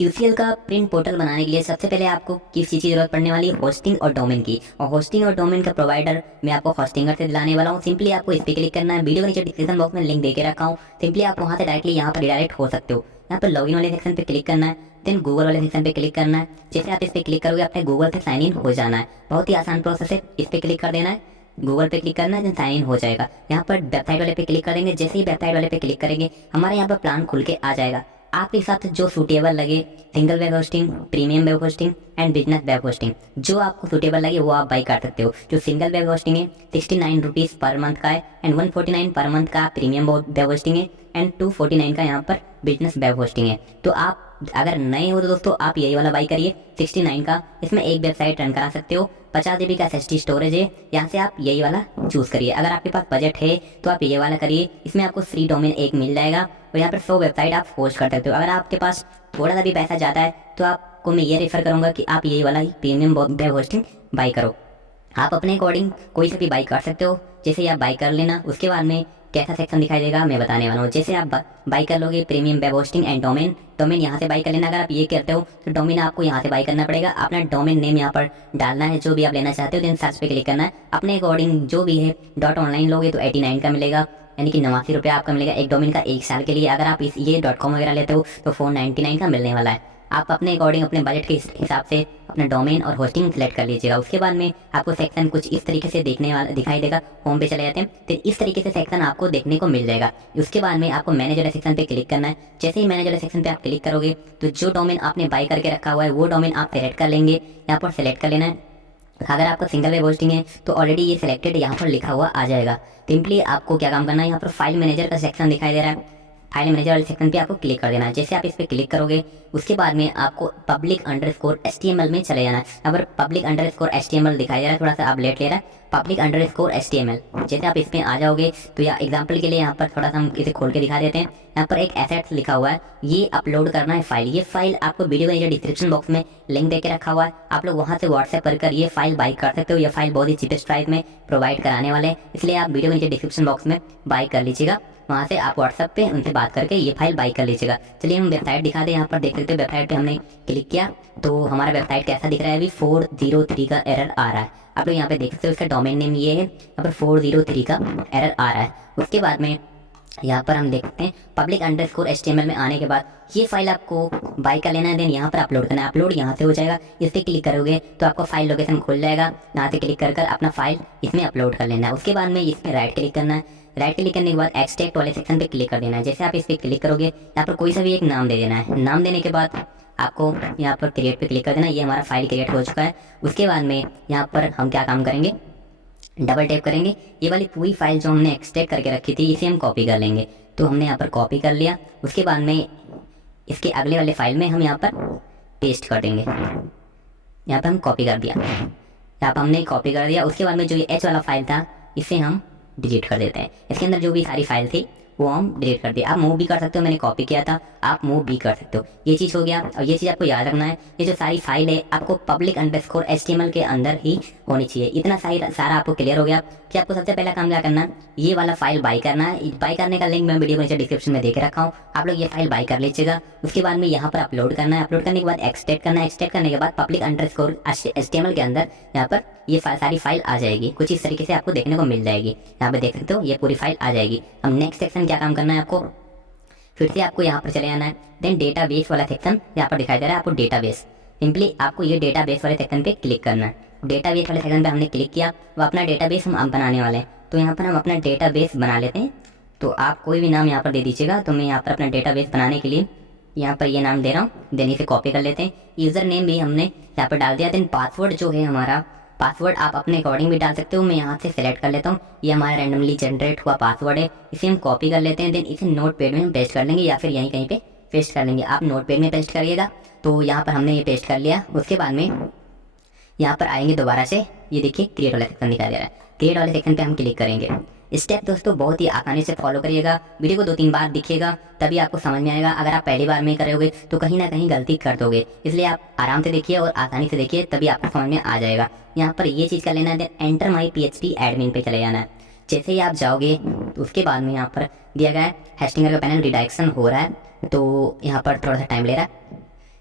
UCL का print portal बनाने के लिए सबसे पहले आपको किस चीज़ की जरूरत पड़ने वाली है, होस्टिंग और डोमेन की। और होस्टिंग और डोमेन का प्रोवाइडर मैं आपको होस्टिंगर से दिलाने वाला हूँ। सिंपली आपको इस पर क्लिक करना है। वीडियो के नीचे डिस्क्रिप्शन बॉक्स में लिंक दे के रखा हूँ। सिंपली आप वहाँ से डायरेक्टली यहाँ पर रिडायरेक्ट हो सकते हो। यहाँ पर लॉगिन वाले सेक्शन पे क्लिक करना है, देन गूगल वाले सेक्शन पे क्लिक करना है। जैसे आप इस पर क्लिक करोगे अपने गूगल से साइन इन हो जाना है। बहुत ही आसान प्रोसेस है। इस पर क्लिक कर देना है, गूगल पे क्लिक करना है, देन साइन इन हो जाएगा। यहाँ पर वेबसाइट वाले पे क्लिक करेंगे। जैसे ही वेबसाइट वाले पे क्लिक करेंगे हमारे यहाँ पर प्लान खुल के आ जाएगा। आपके साथ जो सूटेबल लगे, single web hosting, premium web hosting and business web hosting, जो आपको सूटेबल लगे वो आप बाई कर सकते हो। जो सिंगल वेब होस्टिंग है 69 रुपीज़ पर मंथ का है एंड 149 पर मंथ का प्रीमियम वेब होस्टिंग है एंड 249 का यहाँ पर बिजनेस वेब होस्टिंग है। तो आप अगर नए हो तो दोस्तों आप यही वाला बाई करिए 69 का। इसमें एक वेबसाइट रन करा सकते हो, 50 GB का SSD स्टोरेज है। यहाँ से आप यही वाला चूज़ करिए। अगर आपके पास बजट है तो आप ये वाला करिए। इसमें आपको फ्री डोमेन एक मिल जाएगा और यहाँ पर 100 वेबसाइट आप होस्ट कर सकते हो। अगर आपके पास थोड़ा सा भी पैसा ज़्यादा है तो आपको मैं ये रेफर करूँगा कि आप यही वाला ही प्रीमियम वेब होस्टिंग बाई करो। आप अपने अकॉर्डिंग कोई से भी बाई कर सकते हो। जैसे ही आप बाई कर लेना उसके बाद में कैसा सेक्शन दिखाई देगा मैं बताने वाला हूँ। जैसे आप बाई कर लोगे premium web hosting and domain, domain यहाँ से बाई कर लेना। अगर आप ये करते हो तो डोमेन आपको यहाँ से बाई करना पड़ेगा। अपना डोमेन नेम यहाँ पर डालना है जो भी आप लेना चाहते हो, देन सर्च पे क्लिक करना है। अपने अकॉर्डिंग जो भी है .online लोगे तो 89 का मिलेगा, यानी कि 89 रुपये आपका मिलेगा एक डोमेन का 1 साल के लिए। अगर आप इस ये .com वगैरह लेते हो तो 499 का मिलने वाला है। आप अपने अकॉर्डिंग अपने बजट के हिसाब से अपना डोमेन और होस्टिंग सेलेक्ट कर लीजिएगा। उसके बाद में आपको सेक्शन कुछ इस तरीके से देखने वाला दिखाई देगा। होम पे चले जाते हैं तो इस तरीके से सेक्शन आपको देखने को मिल जाएगा। उसके बाद में आपको मैनेज वाले सेक्शन पे क्लिक करना है। जैसे ही मैनेज वाले सेक्शन पे आप क्लिक करोगे तो जो डोमेन आपने बाई करके रखा हुआ है वो डोमेन आप सेलेक्ट कर लेंगे। यहाँ पर सेलेक्ट कर लेना है। अगर आपका सिंगल वेब होस्टिंग है तो ऑलरेडी ये सिलेक्टेड यहाँ पर लिखा हुआ आ जाएगा। सिंपली आपको क्या काम करना है, यहाँ पर फाइल मैनेजर का सेक्शन दिखाई दे रहा है, फाइल मैनेजर वाले सेक्शन पे आपको क्लिक कर देना है। जैसे आप इस पर क्लिक करोगे उसके बाद में आपको public_html में चले जाना है। यहाँ पर public_html दिखाई दे रहा है, थोड़ा सा आप लेट ले रहा है, public_html। जैसे आप इस पे आ जाओगे तो या एग्जाम्पल के लिए यहाँ पर थोड़ा सा हम इसे खोल के दिखा देते हैं। यहाँ पर एक एसेट्स लिखा हुआ है, ये अपलोड करना है फाइल। ये फाइल आपको वीडियो के नीचे डिस्क्रिप्शन बॉक्स में लिंक दे के रखा हुआ है। आप लोग वहाँ से व्हाट्सएप कर ये फाइल बाई कर सकते हो। ये फाइल बहुत ही चीपेस्ट प्राइस में प्रोवाइड कराने वाले हैं, इसलिए आप वीडियो के नीचे डिस्क्रिप्शन बॉक्स में बाई कर लीजिएगा। वहाँ से आप व्हाट्सएप पे उनसे बात करके ये फाइल बाई कर लीजिएगा। चलिए हम वेबसाइट दिखा दें। यहाँ पर देख सकते हो वेबसाइट पे हमने क्लिक किया तो हमारा वेबसाइट कैसा दिख रहा है, अभी 403 का एरर आ रहा है। आप लोग यहाँ पे देख सकते हो इसका डोमेन नेम ये है, यहाँ पर 403 का एरर आ रहा है। उसके बाद में यहाँ पर हम देखते हैं public_html में आने के बाद ये फाइल आपको बाई कर लेना है, देन यहाँ पर अपलोड करना है। अपलोड यहाँ से हो जाएगा, इस पर क्लिक करोगे तो आपको फाइल लोकेशन खुल जाएगा। यहाँ से क्लिक कर अपना फाइल इसमें अपलोड कर लेना है। उसके बाद में इसमें राइट क्लिक करना है। राइट क्लिक करने के बाद एक्सट्रैक्ट वाले सेक्शन पे क्लिक कर देना है। जैसे आप इस पर क्लिक करोगे यहाँ पर कोई सा भी एक नाम दे देना है। नाम देने के बाद आपको यहाँ पर क्रिएट पे क्लिक कर देना। ये हमारा फाइल क्रिएट हो चुका है। उसके बाद में यहाँ पर हम क्या काम करेंगे, डबल टैप करेंगे। ये वाली पूरी फाइल जो हमने एक्सट्रैक्ट करके रखी थी इसे हम कॉपी कर लेंगे। तो हमने यहाँ पर कॉपी कर लिया। उसके बाद में इसके अगले वाले फाइल में हम यहाँ पर पेस्ट कर देंगे। यहाँ पर हम कॉपी कर दिया, यहाँ पर हमने कॉपी कर दिया। उसके बाद में जो ये एच वाला फाइल था इसे हम डिलीट कर देते हैं। इसके अंदर जो भी सारी फाइल थी वो हम डिलीट कर दिया। आप मूव भी कर सकते हो, मैंने कॉपी किया था, आप मूव भी कर सकते हो। ये चीज़ हो गया। और ये चीज़ आपको याद रखना है, ये जो सारी फाइल है आपको public_html के अंदर ही होनी चाहिए। इतना सारा आपको क्लियर हो गया कि आपको सबसे पहला काम क्या करना है, ये वाला फाइल बाई करना है। बाई करने का लिंक मैं वीडियो में नीचे डिस्क्रिप्शन में दे के रखा हूँ, आप लोग ये फाइल बाई कर लीजिएगा। उसके बाद में यहाँ पर अपलोड करना है। अपलोड करने के बाद एक्सट्रैक्ट करना है। एक्सट्रैक्ट करने के बाद public_html के अंदर यहाँ पर ये सारी फाइल आ जाएगी। कुछ इस तरीके से आपको देखने को मिल जाएगी। यहाँ पे देख सकते हो ये पूरी फाइल आ जाएगी। अब नेक्स्ट सेक्शन क्या काम करना है, आपको फिर से आपको यहाँ पर चले जाना है। देन डेटाबेस वाला सेक्शन यहाँ पर दिखाई दे रहा है आपको डेटाबेस। सिंपली आपको ये डेटाबेस वाले सेक्शन पे क्लिक करना है। डेटाबेस वाले सेक्शन पे हमने क्लिक किया, वो अपना डेटाबेस हम बनाने वाले हैं। तो यहाँ पर हम अपना डेटाबेस बना लेते हैं। तो आप कोई भी नाम यहाँ पर दे दीजिएगा। तो मैं यहाँ पर अपना डेटाबेस बनाने के लिए यहाँ पर ये नाम दे रहा हूँ। देन इसे कॉपी कर लेते हैं। यूज़र नेम भी हमने यहाँ पर डाल दिया। देन पासवर्ड जो है हमारा, पासवर्ड आप अपने अकॉर्डिंग भी डाल सकते हो। मैं यहाँ से सेलेक्ट कर लेता हूँ। ये हमारा रैंडमली जनरेट हुआ पासवर्ड है, इसे हम कॉपी कर लेते हैं। देन इसे नोट पैड में हम पेस्ट कर लेंगे या फिर यहीं कहीं पे पेस्ट कर लेंगे। आप नोट पैड में पेस्ट करिएगा। तो यहाँ पर हमने ये पेस्ट कर लिया। उसके बाद में यहाँ पर आएंगे दोबारा से, ये देखिए क्रिएट वाला सेक्शन दिखाई दे रहा है। क्रिएट वाले सेक्शन पे हम क्लिक करेंगे। स्टेप दोस्तों बहुत ही आसानी से फॉलो करिएगा। वीडियो को 2-3 बार दिखिएगा तभी आपको समझ में आएगा। अगर आप पहली बार में करोगे तो कहीं ना कहीं गलती कर दोगे, इसलिए आप आराम से देखिए और आसानी से देखिए तभी आपको समझ में आ जाएगा। यहाँ पर ये चीज़ कर लेना है। Then enter my PHP admin पे चले जाना है। जैसे ही आप जाओगे तो उसके बाद में यहाँ पर दिया गया है हेस्टिंगर का पैनल रिडायरेक्शन हो रहा है, तो यहाँ पर थोड़ा सा टाइम ले रहा है।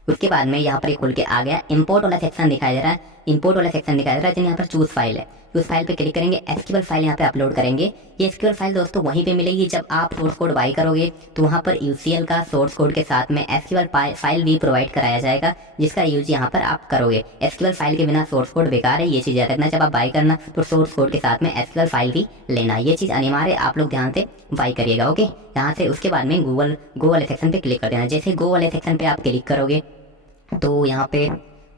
उसके बाद में यहाँ पर एक खुल के आ गया इंपोर्ट वाला सेक्शन दिखाई दे रहा है, इंपोर्ट वाला सेक्शन दिखाई दे रहा है। जिन यहाँ पर चूज फाइल है, उस फाइल पे क्लिक करेंगे, एसक्यूएल फाइल यहाँ पे अपलोड करेंगे। ये एसक्यूएल फाइल दोस्तों वहीं पे मिलेगी जब आप सोर्स कोड बाई करोगे, तो वहाँ पर यूसीएल का सोर्स कोड के साथ में एसक्यूएल फाइल भी प्रोवाइड कराया जाएगा, जिसका यूज यहाँ पर आप करोगे। एसक्यूएल फाइल के बिना सोर्स कोड बेकार है, ये चीज़ याद रखना। जब आप बाई करना तो सोर्स कोड के साथ में एसक्यूएल फाइल भी लेना, ये चीज़ अनिवार्य, आप लोग ध्यान से बाई करिएगा। ओके, यहाँ से उसके बाद में गो वाले सेक्शन पे क्लिक कर देना। जैसे गो वाले सेक्शन पे आप क्लिक करोगे तो यहाँ पे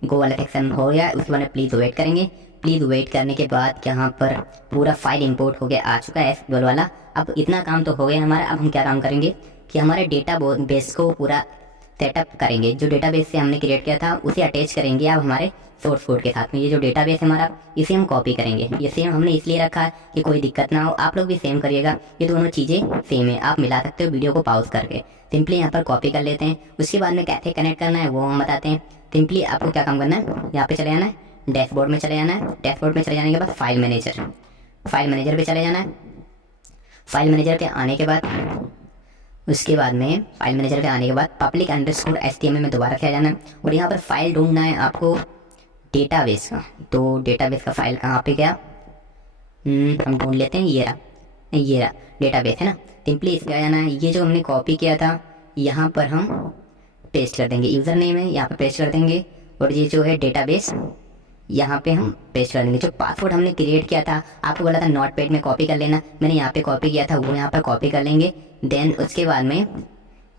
गो वाला सेक्शन हो गया। उसके बाद प्लीज़ वेट करेंगे। प्लीज़ वेट करने के बाद यहाँ पर पूरा फाइल इंपोर्ट हो गया आ चुका है एसक्यूएल वाला। अब इतना काम तो हो गया हमारा। अब हम क्या काम करेंगे कि हमारे डेटा बेस को पूरा सेटअप करेंगे। जो डेटाबेस से हमने क्रिएट किया था उसे अटैच करेंगे अब हमारे सोर्स कोड के साथ में। ये जो डेटाबेस है हमारा, इसे हम कॉपी करेंगे। ये सेम हमने इसलिए रखा है कि कोई दिक्कत ना हो, आप लोग भी सेम करिएगा। ये दोनों चीज़ें सेम है, आप मिला सकते हो वीडियो को पॉज करके। सिंपली यहाँ पर कॉपी कर लेते हैं। उसके बाद में कैसे कनेक्ट करना है वो हम बताते हैं। सिंपली आपको क्या काम करना है, यहाँ पे चले जाना है, डैशबोर्ड में चले जाना है। डैशबोर्ड में चले जाने के बाद फाइल मैनेजर पे चले जाना है। फाइल मैनेजर पे आने के बाद उसके बाद में फाइल मैनेजर पे आने के बाद पब्लिक अंडरस्कोर HTML में दोबारा क्या जाना है और यहाँ पर फाइल ढूंढना है आपको डेटाबेस का। तो डेटाबेस का फाइल कहाँ पे गया, हम ढूंढ लेते हैं। ये रहा डेटाबेस है ना। सिंपली इस पे जाना है। ये जो हमने कॉपी किया था यहाँ पर हम पेस्ट कर देंगे। यूज़र नेम है यहाँ पर पेस्ट कर देंगे और ये जो है डेटाबेस यहाँ पे हम पेस्ट कर देंगे। जो पासवर्ड हमने क्रिएट किया था, आपको बोला था नोटपैड में कॉपी कर लेना, मैंने यहाँ पे कॉपी किया था, वो यहाँ पर कॉपी कर लेंगे। देन उसके बाद में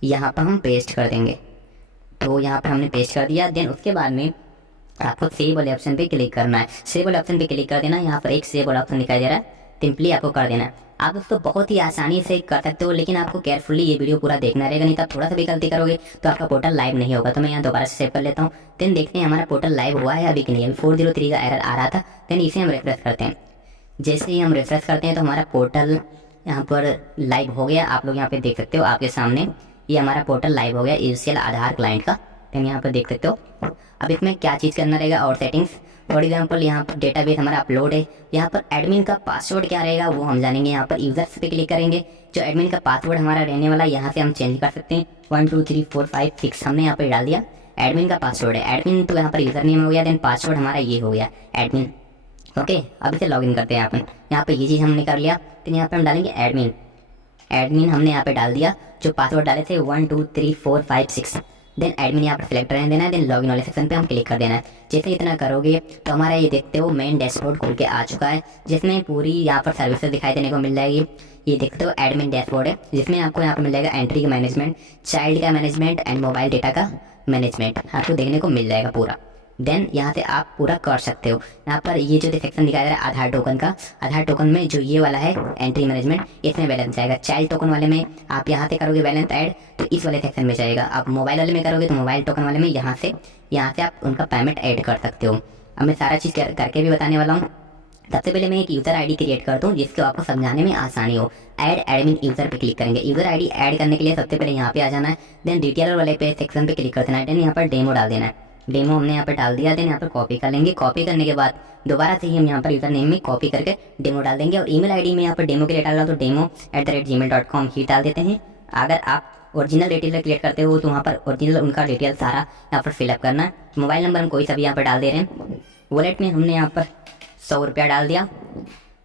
यहाँ पर हम पेस्ट कर देंगे। तो यहाँ पर हमने पेस्ट कर दिया। देन उसके बाद में आपको सेव वाले ऑप्शन पे क्लिक करना है। सेव वाले ऑप्शन पे क्लिक कर देना। यहाँ पर एक सेव वाला ऑप्शन दिखाई दे रहा है, सिंपली आपको कर देना है। आप दोस्तों बहुत ही आसानी से कर सकते हो, लेकिन आपको केयरफुली ये वीडियो पूरा देखना रहेगा, नहीं तो आप थोड़ा सा भी गलती करोगे तो आपका पोर्टल लाइव नहीं होगा। तो मैं यहाँ दोबारा से सेव कर लेता हूँ। देन देखते हैं हमारा पोर्टल लाइव हुआ है अभी कि नहीं। अभी 403 का एरर आ रहा था। देन इसे हम रिफ्रेश करते हैं। जैसे ही हम रिफ्रेश करते हैं तो हमारा पोर्टल यहाँ पर लाइव हो गया। आप लोग यहाँ पे देख सकते हो आपके सामने, ये हमारा पोर्टल लाइव हो गया यूसीएल आधार क्लाइंट का। देन यहाँ पर देख सकते हो। अब इसमें क्या चीज़ करना रहेगा और सेटिंग्स, फॉर एग्जाम्पल यहाँ पर डेटाबेस हमारा अपलोड है। यहाँ पर एडमिन का पासवर्ड क्या रहेगा वो हम जानेंगे। यहाँ पर यूजर्स पे क्लिक करेंगे। जो एडमिन का पासवर्ड हमारा रहने वाला यहाँ से हम चेंज कर सकते हैं। 1 2 3 4 5 6 हमने यहाँ पर डाल दिया। एडमिन का पासवर्ड है, एडमिन तो यहाँ पर यूजर नेम हो गया। देन पासवर्ड हमारा ये हो गया एडमिन। ओके, अब इसे लॉगिन करते हैं अपन। यहाँ पर ये चीज़ हमने कर लिया। तो यहाँ पर हम डालेंगे एडमिन हमने यहाँ पे डाल दिया। जो पासवर्ड डाले थे 1 2 3 4 5 6। देन एडमिन यहाँ पर सिलेक्ट रहने देना है। देन लॉगिन वाले सेक्शन पे हम क्लिक कर देना है। जैसे इतना करोगे तो हमारा ये देखते हो मेन डैशबोर्ड खुल के आ चुका है, जिसमें पूरी यहाँ पर सर्विसेज दिखाई देने को मिल जाएगी। ये देखते हो एडमिन डैशबोर्ड है, जिसमें आपको यहाँ पर मिल जाएगा एंट्री का मैनेजमेंट, चाइल्ड का मैनेजमेंट एंड मोबाइल डेटा का मैनेजमेंट आपको देखने को मिल जाएगा पूरा। देन यहाँ से आप पूरा कर सकते हो। यहाँ पर ये जो सेक्शन दिखाया जा रहा है आधार टोकन का, आधार टोकन में जो ये वाला है एंट्री मैनेजमेंट, इसमें बैलेंस जाएगा। चाइल्ड टोकन वाले में आप यहाँ से करोगे बैलेंस ऐड तो इस वाले सेक्शन में जाएगा। आप मोबाइल वाले में करोगे तो मोबाइल टोकन वाले में यहाँ से आप उनका पेमेंट ऐड कर सकते हो। अब मैं सारा चीज़ करके भी बताने वाला हूँ। सबसे पहले मैं एक यूज़र आईडी क्रिएट करता हूँ जिसको आपको समझाने में आसानी हो। ऐड एडमिन यूज़र पे क्लिक करेंगे। यूज़र आईडी ऐड करने के लिए सबसे पहले यहाँ पे आ जाना है। देन डिटेलर वाले पे सेक्शन पे क्लिक कर देना है। देन यहाँ पर डेमो डाल देना है। डेमो हमने यहाँ पर डाल दिया। देन यहाँ पर कॉपी कर लेंगे। कॉपी करने के बाद दोबारा से ही हम यहाँ पर यूज़र नेम में कॉपी करके डेमो डाल देंगे। और ईमेल आईडी में यहाँ पर डेमो के लिए डाल रहा तो demo@gmail.com ही डाल देते हैं। अगर आप ओरिजिनल डिटेल क्रिएट करते हो तो वहाँ पर ओरिजिनल उनका डिटेल सारा यहाँ पर फिलअप करना है। मोबाइल नंबर हम कोई सा भी यहाँ पर डाल दे रहे हैं। वॉलेट में हमने यहाँ पर 100 रुपया डाल दिया।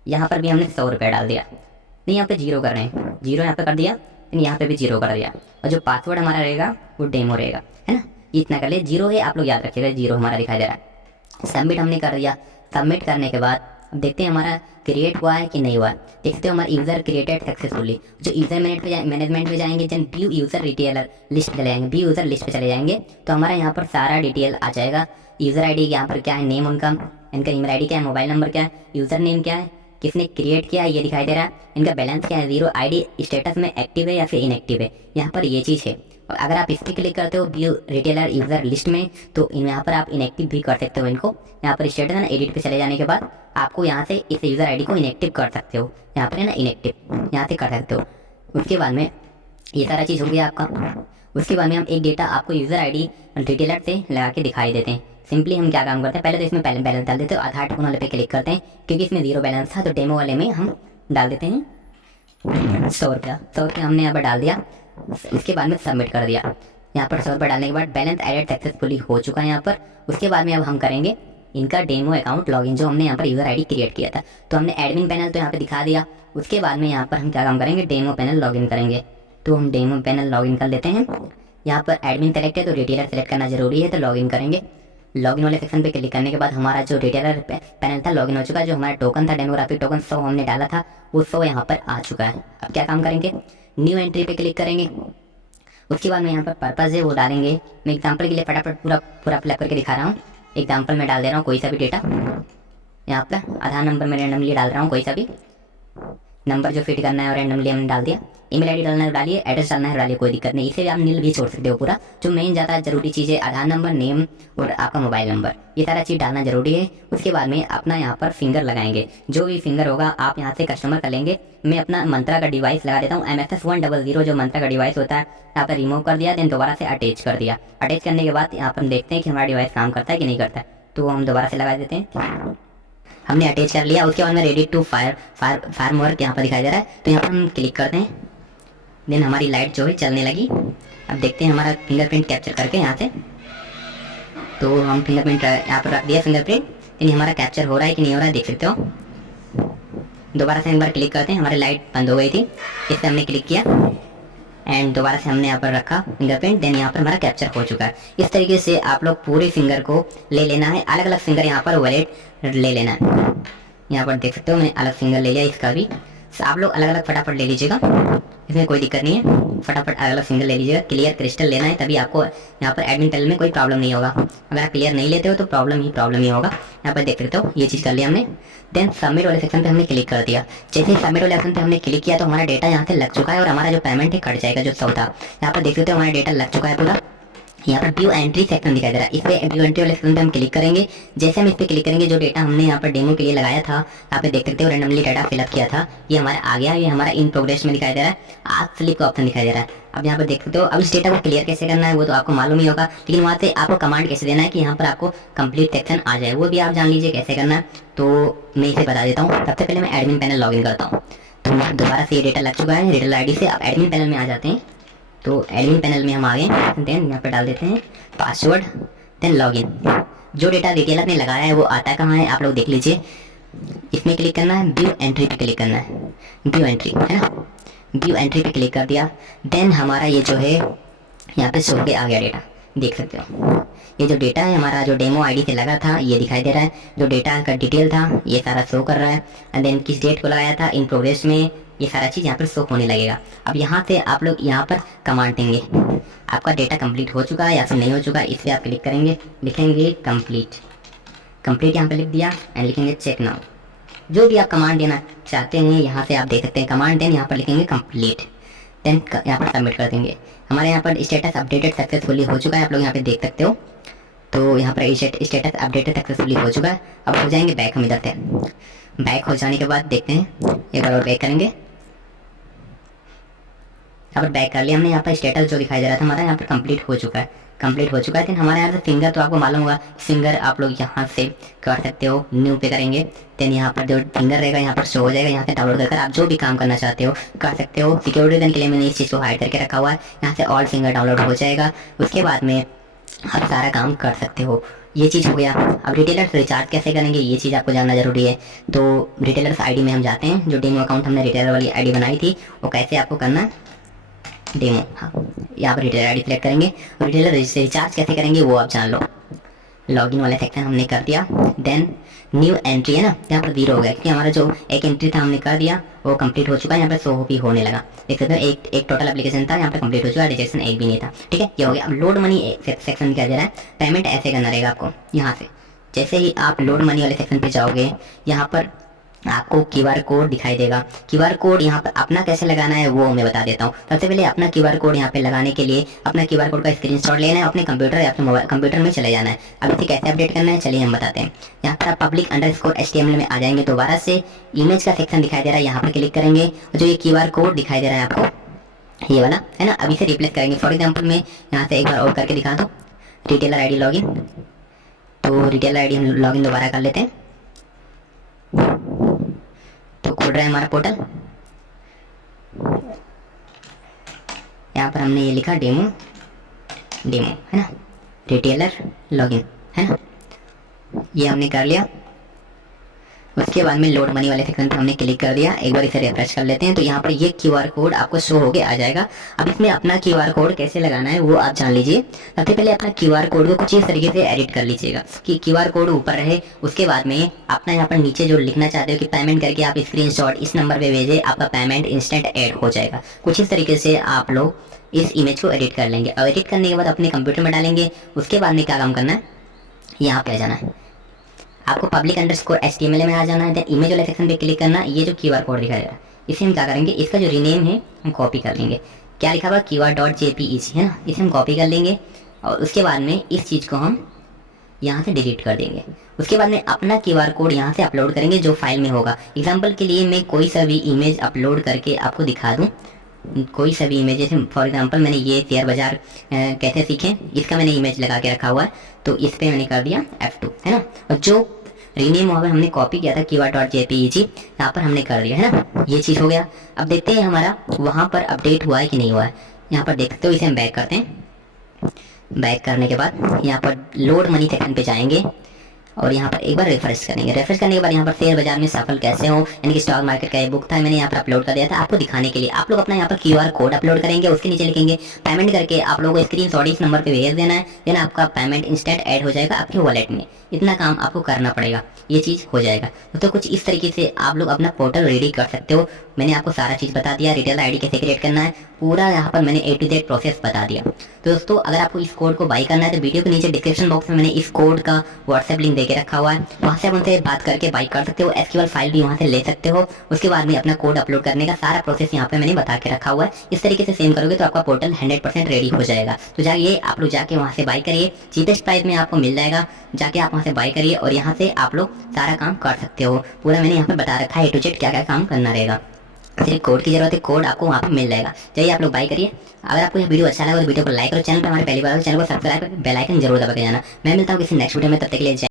यहाँ पर भी हमने 100 रुपया डाल दिया। नहीं, यहाँ पे 0 कर रहे हैं, 0 यहाँ पे कर दिया। यहाँ पे भी 0 कर दिया। और जो पासवर्ड हमारा रहेगा वो डेमो रहेगा, है ना। इतना कर ले, 0 है, आप लोग याद रखिएगा 0 हमारा दिखाई दे रहा है। सबमिट हमने कर दिया। सबमिट करने के बाद अब देखते हैं हमारा क्रिएट हुआ है कि नहीं हुआ। देखते हो हमारा यूज़र क्रिएटेड सक्सेसफुली। जो यूज़र मैनेजमेंट पे जाएंगे, जन व्यू यूज़र रिटेलर लिस्ट चले जाएंगे, व्यू यूज़र लिस्ट पे चले जाएंगे तो हमारा यहाँ पर सारा डिटेल आ जाएगा। यूज़र आईडी यहाँ पर क्या है, नेम उनका, इनका ईमेल आईडी क्या है, मोबाइल नंबर क्या है, यूज़र नेम क्या है, किसने क्रिएट किया है ये दिखाई दे रहा है, इनका बैलेंस क्या है, 0 आईडी स्टेटस में एक्टिव है या फिर इनएक्टिव है, यहाँ पर ये चीज़ है। और अगर आप इस पर क्लिक करते हो व्यू रिटेलर यूज़र लिस्ट में तो यहाँ पर आप इनएक्टिव भी कर सकते हो इनको। यहाँ पर स्टेटस है ना, एडिट पे चले जाने के बाद आपको यहाँ से इस यूज़र आईडी को इनएक्टिव कर सकते हो। यहाँ पर है ना इनएक्टिव, यहाँ से कर सकते हो। उसके बाद में ये सारा चीज़ हो गया आपका। उसके बाद में हम एक डेटा आपको यूज़र आईडी रिटेलर से लगा के दिखाई देते हैं। सिंपली हम क्या काम करते हैं, पहले तो इसमें पहले बैलेंस डाल देते हैं। आधार टोकन वाले पे क्लिक करते हैं क्योंकि इसमें 0 बैलेंस था, तो डेमो वाले में हम डाल देते हैं 100 रुपया। 100 रुपया हमने यहाँ पर डाल दिया। इसके बाद में सबमिट कर दिया। यहाँ पर सर्वर पर डालने के बाद बैलेंस एडेड सक्सेसफुली हो चुका है यहाँ पर। उसके बाद में अब हम करेंगे इनका डेमो अकाउंट लॉगिन, जो हमने यहाँ पर यूज़र आईडी क्रिएट किया था। तो हमने एडमिन पैनल तो यहाँ पे दिखा दिया। उसके बाद में यहाँ पर हम क्या काम करेंगे, डेमो पैनल लॉगिन करेंगे। तो हम डेमो पैनल लॉगिन कर लेते हैं। यहाँ पर एडमिन सेलेक्ट है तो रिटेलर सेलेक्ट करना जरूरी है, तो लॉगिन करेंगे। लॉगिन वाले सेक्शन पे क्लिक करने के बाद हमारा जो रिटेलर पैनल था लॉगिन हो चुका है। जो हमारा टोकन था, डेमोग्राफिक टोकन 100 हमने डाला था, वो 100 यहाँ पर आ चुका है। अब क्या काम करेंगे, न्यू एंट्री पे क्लिक करेंगे। उसके बाद में यहाँ पर पर्पज़ है वो डालेंगे। मैं एग्जांपल के लिए फटाफट पूरा फिलअप करके दिखा रहा हूँ। एग्जांपल में डाल दे रहा हूँ कोई सा भी डेटा। यहाँ पर आधार नंबर मैं रैंडमली डाल रहा हूँ, कोई सा भी नंबर जो फिट करना है और रैंडमली हमने डाल दिया। ईमेल आईडी डालना है डालिए, एड्रेस डालना है डालिए, कोई दिक्कत नहीं। इसे भी आप नील भी छोड़ सकते हो पूरा। जो मेन ज़्यादा जरूरी चीज़ है आधार नंबर, नेम और आपका मोबाइल नंबर, ये सारा चीज़ डालना जरूरी है। उसके बाद में अपना यहाँ पर फिंगर लगाएंगे। जो भी फिंगर होगा आप यहाँ से कस्टमर कर लेंगे। मैं अपना मंत्रा का डिवाइस लगा देता हूँ, MSS100 जो मंत्रा का डिवाइस होता है यहाँ पर रिमूव कर दिया, देन दोबारा से अटैच कर दिया। अटैच करने के बाद यहाँ पर हम देखते हैं कि हमारा डिवाइस काम करता है कि नहीं करता है। तो हम दोबारा से लगा देते हैं। हमने अटैच कर लिया। उसके बाद में रेडी टू फायर वर्क यहाँ पर दिखाई दे रहा है, तो यहाँ पर हम क्लिक करते हैं। देन हमारी लाइट जो है चलने लगी। अब देखते हैं हमारा फिंगरप्रिंट कैप्चर करके यहाँ से। तो हम फिंगरप्रिंट यहाँ पर रख दिया फिंगरप्रिंट, यानी हमारा कैप्चर हो रहा है कि नहीं हो रहा है देख सकते हो। दोबारा से एक बार क्लिक करते हैं। हमारी लाइट बंद हो गई थी, इस पर हमने क्लिक किया एंड दोबारा से हमने यहाँ पर रखा फिंगरप्रिंट। देन यहाँ पर हमारा कैप्चर हो चुका है। इस तरीके से आप लोग पूरे फिंगर को ले लेना है। अलग अलग फिंगर यहाँ पर वैलिड ले लेना है। यहाँ पर देख सकते हो मैंने अलग फिंगर ले लिया, इसका भी आप लोग अलग अलग फटाफट ले लीजिएगा, इसमें कोई दिक्कत नहीं है। फटाफट अलग अलग फिंगर ले लीजिएगा। क्लियर क्रिस्टल लेना है, तभी आपको यहाँ पर एडमिन पैनल में कोई प्रॉब्लम नहीं होगा। अगर आप क्लियर नहीं लेते हो तो प्रॉब्लम ही होगा। यहाँ पर देख सकते हो ये चीज़ कर लिया हमने। देन सबमिट वाले सेक्शन पे हमने क्लिक कर दिया। जैसे ही सबमिट वाले सेक्शन पे हमने क्लिक किया तो हमारा डेटा यहाँ से लग चुका है और हमारा जो पेमेंट है कट जाएगा जो 100 था। यहाँ पर देख सकते हो हमारा डेटा लग चुका है पूरा। यहाँ पर व्यू एंट्री सेक्शन दिखाई दे रहा है, इस पे व्यू एंट्री वाले सेक्शन पे हम क्लिक करेंगे। जैसे हम इस पे क्लिक करेंगे जो डेटा हमने यहाँ पर डेमो के लिए लगाया था, यहाँ पे देख सकते हो रैंडमली डाटा फिलअप किया था, ये हमारा आ गया। ये हमारा इन प्रोग्रेस में दिखाई दे रहा है। आज स्लिप का ऑप्शन दिखाई दे रहा है। अब यहाँ पर देख सकते हो। अब इस डेटा को क्लियर कैसे करना है वो तो आपको मालूम ही होगा, लेकिन वहाँ से आपको कमांड कैसे देना है कि यहाँ पर आपको कंप्लीट सेक्शन आ जाए, वो भी आप जान लीजिए कैसे करना है। तो मैं इसे बता देता हूँ। सबसे पहले मैं एडमिन पैनल लॉगिन करता हूँ। तो दोबारा से ये डेटा लग चुका है रिटेलर आईडी से। आप एडमिन पैनल में आ जाते हैं। तो एडमिन पैनल में हम आ गए। देन यहाँ पे डाल देते हैं पासवर्ड, देन लॉगिन। जो डेटा रिटेलर ने लगाया है वो आता कहाँ है आप लोग देख लीजिए। इसमें क्लिक करना है, व्यू एंट्री पे क्लिक करना है। व्यू एंट्री है ना, व्यू एंट्री पे क्लिक कर दिया। देन हमारा ये जो है यहाँ पे शो के आ गया डेटा, देख सकते हो। ये जो डेटा है हमारा जो डेमो आईडी से लगा था ये दिखाई दे रहा है। जो डेटा का डिटेल था ये सारा शो कर रहा है। एंड देन किस डेट को लगाया था, इन प्रोग्रेस में, ये सारा चीज़ यहाँ पर शो होने लगेगा। अब यहाँ से आप लोग यहाँ पर कमांड देंगे। आपका डेटा कंप्लीट हो चुका है या फिर नहीं हो चुका है, इस पर आप क्लिक करेंगे, लिखेंगे कंप्लीट यहाँ पे लिख दिया एंड लिखेंगे चेक नाउ। जो भी आप कमांड देना चाहते हैं यहाँ से आप दे सकते हैं कमांड। देन यहाँ पर लिखेंगे कंप्लीट, देन यहाँ पर सबमिट कर देंगे। हमारे यहाँ पर स्टेटस अपडेटेड सक्सेसफुली हो चुका है, आप लोग यहाँ पे देख सकते हो। तो यहाँ पर स्टेटस अपडेटेड सक्सेसफुली हो चुका है। अब हो जाएंगे बैक हम इधर से। बैक हो जाने के बाद देखते हैं, एक बार और बैक करेंगे। यहाँ पर बैक कर लिया हमने। यहाँ पर स्टेटस जो दिखाई दे रहा था हमारा यहाँ पर कंप्लीट हो चुका है। लेकिन हमारे यहाँ से फिंगर तो आपको मालूम होगा, फिंगर आप लोग यहाँ से कर सकते हो। न्यू पे करेंगे, देन यहाँ पर जो फिंगर रहेगा यहाँ पर शो हो जाएगा। यहाँ से डाउनलोड कर आप जो भी काम करना चाहते हो कर सकते हो। सिक्योरिटी रीजन के लिए मैंने इस चीज़ को हाइड करके रखा हुआ है। यहाँ से ऑल फिंगर डाउनलोड हो जाएगा। उसके बाद में आप सारा काम कर सकते हो। ये चीज़ हो गया। अब रिटेलर्स रिचार्ज कैसे करेंगे ये चीज़ आपको जानना जरूरी है। तो रिटेलर्स आईडी में हम जाते हैं। जो डेमो अकाउंट हमने रिटेलर वाली आईडी बनाई थी वो कैसे आपको करना है, डेमो। हाँ, यहाँ पर रिटेलर आईडी सेलेक्ट करेंगे। रिटेलर रिचार्ज कैसे करेंगे वो आप जान लो। लॉगिन वाला सेक्शन हमने कर दिया। देन न्यू एंट्री है ना, यहाँ पर 0 हो गया क्योंकि हमारा जो एक एंट्री था हमने कर दिया वो कंप्लीट हो चुका है। यहाँ पर शो भी होने लगा, देख सकते हो। एक टोटल एप्लीकेशन था, यहाँ पर कंप्लीट हो चुका है। रिजेक्शन एक भी नहीं था। ठीक है, ये हो गया। अब लोड मनी सेक्शन क्या दे रहा है, पेमेंट ऐसे करना रहेगा आपको। यहाँ से जैसे ही आप लोड मनी वाले सेक्शन पे जाओगे यहाँ पर आपको क्यूआर कोड दिखाई देगा। क्यूआर कोड यहाँ पर अपना कैसे लगाना है वो मैं बता देता हूँ। सबसे पहले अपना क्यूआर कोड यहाँ पे लगाने के लिए अपना क्यूआर कोड का स्क्रीनशॉट लेना है, अपने कंप्यूटर या फिर मोबाइल कंप्यूटर में चले जाना है। अब इसे कैसे अपडेट करना है चलिए हम बताते हैं। यहाँ पर public_html में आ जाएंगे। दोबारा से इमेज का सेक्शन दिखाई दे रहा है, यहाँ पर क्लिक करेंगे। जो ये क्यूआर कोड दिखाई दे रहा है आपको ये वाला है ना, अभी से रिप्लेस करेंगे। फॉर एग्जाम्पल मैं यहाँ से एक बार और करके दिखा दूँ, रिटेलर आई डी लॉगिन। तो रिटेलर आई डी हम लॉगिन दोबारा कर लेते हैं। तो खुल रहा है हमारा पोर्टल। यहाँ पर हमने ये लिखा डेमो डेमो, है ना, रिटेलर लॉगिन, है ना, ये हमने कर लिया। उसके बाद में लोड मनी वाले सेक्शन पे हमने क्लिक कर दिया। एक बार इसे रिफ्रेश कर लेते हैं तो यहाँ पर ये क्यूआर कोड आपको शो होके आ जाएगा। अब इसमें अपना क्यूआर कोड कैसे लगाना है वो आप जान लीजिए। सबसे पहले अपना क्यूआर कोड को कुछ इस तरीके से एडिट कर लीजिएगा कि क्यूआर कोड ऊपर रहे। उसके बाद में अपना यहाँ पर नीचे जो लिखना चाहते हो कि पेमेंट करके आप स्क्रीनशॉट इस नंबर पे भेजे, आपका पेमेंट इंस्टेंट ऐड हो जाएगा। कुछ इस तरीके से आप लोग इस इमेज को एडिट कर लेंगे और एडिट करने के बाद अपने कंप्यूटर में डालेंगे। उसके बाद में क्या काम करना है, यहाँ पे आ जाना है, आपको पब्लिक अंडरस्कोर HTML में आ जाना है। देन इमेज वाले सेक्शन पे क्लिक करना। ये जो क्यूआर कोड दिखाएगा इसे हम क्या करेंगे, इसका जो रीनेम है हम कॉपी कर लेंगे। क्या लिखा हुआ QR.jpeg, है ना, इसे हम कॉपी कर लेंगे और उसके बाद में इस चीज़ को हम यहाँ से डिलीट कर देंगे। उसके बाद में अपना क्यूआर कोड यहाँ से अपलोड करेंगे जो फाइल में होगा। एग्जाम्पल के लिए मैं कोई सा भी इमेज अपलोड करके आपको दिखा दूँ, कोई सा भी इमेज, जैसे फॉर एग्जांपल मैंने ये शेयर बाजार कैसे सीखें इसका मैंने इमेज लगा के रखा हुआ है, तो इस पर मैंने कर दिया F2, है ना, और जो रीनेम हुआ हमने कॉपी किया था QR.jpeg यहाँ पर हमने कर दिया, है ना, ये चीज़ हो गया। अब देखते हैं हमारा वहाँ पर अपडेट हुआ है कि नहीं हुआ है। यहाँ पर देखते हो, इसे हम बैक करते हैं। बैक करने के बाद यहाँ पर लोड मनी सेक्शन पे जाएंगे और यहाँ पर एक बार रिफ्रेश करेंगे। रिफ्रेश करने के बाद यहाँ पर शेयर बाजार में सफल कैसे हो, यानी कि स्टॉक मार्केट का ये बुक था, मैंने यहाँ पर अपलोड कर दिया था आपको दिखाने के लिए। आप लोग अपना यहाँ पर क्यूआर कोड अपलोड करेंगे, उसके नीचे लिखेंगे पेमेंट करके आप लोगों को स्क्रीनशॉट इस नंबर पे भेज देना है, देन आपका पेमेंट इंस्टेंट ऐड हो जाएगा आपके वॉलेट में। इतना काम आपको करना पड़ेगा, ये चीज़ हो जाएगा। तो कुछ इस तरीके से आप लोग अपना पोर्टल रेडी कर सकते हो। मैंने आपको सारा चीज़ बता दिया, रिटेल आईडी कैसे क्रिएट करना है, पूरा यहाँ पर मैंने A to Z प्रोसेस बता दिया। तो दोस्तों अगर आपको इस कोड को बाई करना है तो वीडियो के नीचे डिस्क्रिप्शन बॉक्स में मैंने इस कोड का व्हाट्सएप लिंक देके रखा हुआ है, वहाँ से आप उनसे बात करके बाई कर सकते हो। SQL फाइल भी वहाँ से ले सकते हो। उसके बाद में अपना कोड अपलोड करने का सारा प्रोसेस यहाँ पे मैंने बता के रखा हुआ है। इस तरीके से सेम करोगे तो आपका पोर्टल 100% रेडी हो जाएगा। तो जाइए आप लोग जाके वहाँ से बाई करिए, चीपेस्ट प्राइस में आपको मिल जाएगा। जाके आप वहाँ से बाई करिए और यहाँ से आप लोग सारा काम कर सकते हो। पूरा मैंने यहाँ पर बता रखा है A to Z क्या क्या काम करना रहेगा। सिर्फ कोड की जरूरत है, कोड आपको वहाँ पे मिल जाएगा। चाहिए आप लोग बाई करिए। अगर आपको यह वीडियो अच्छा लगा तो वीडियो को लाइक करो, चैनल पर हमारे पहली बार चैनल को सब्सक्राइब, बेल आइकन जरूर दबा के जाना। मैं मिलता हूँ किसी नेक्स्ट वीडियो में, तब तक के लिए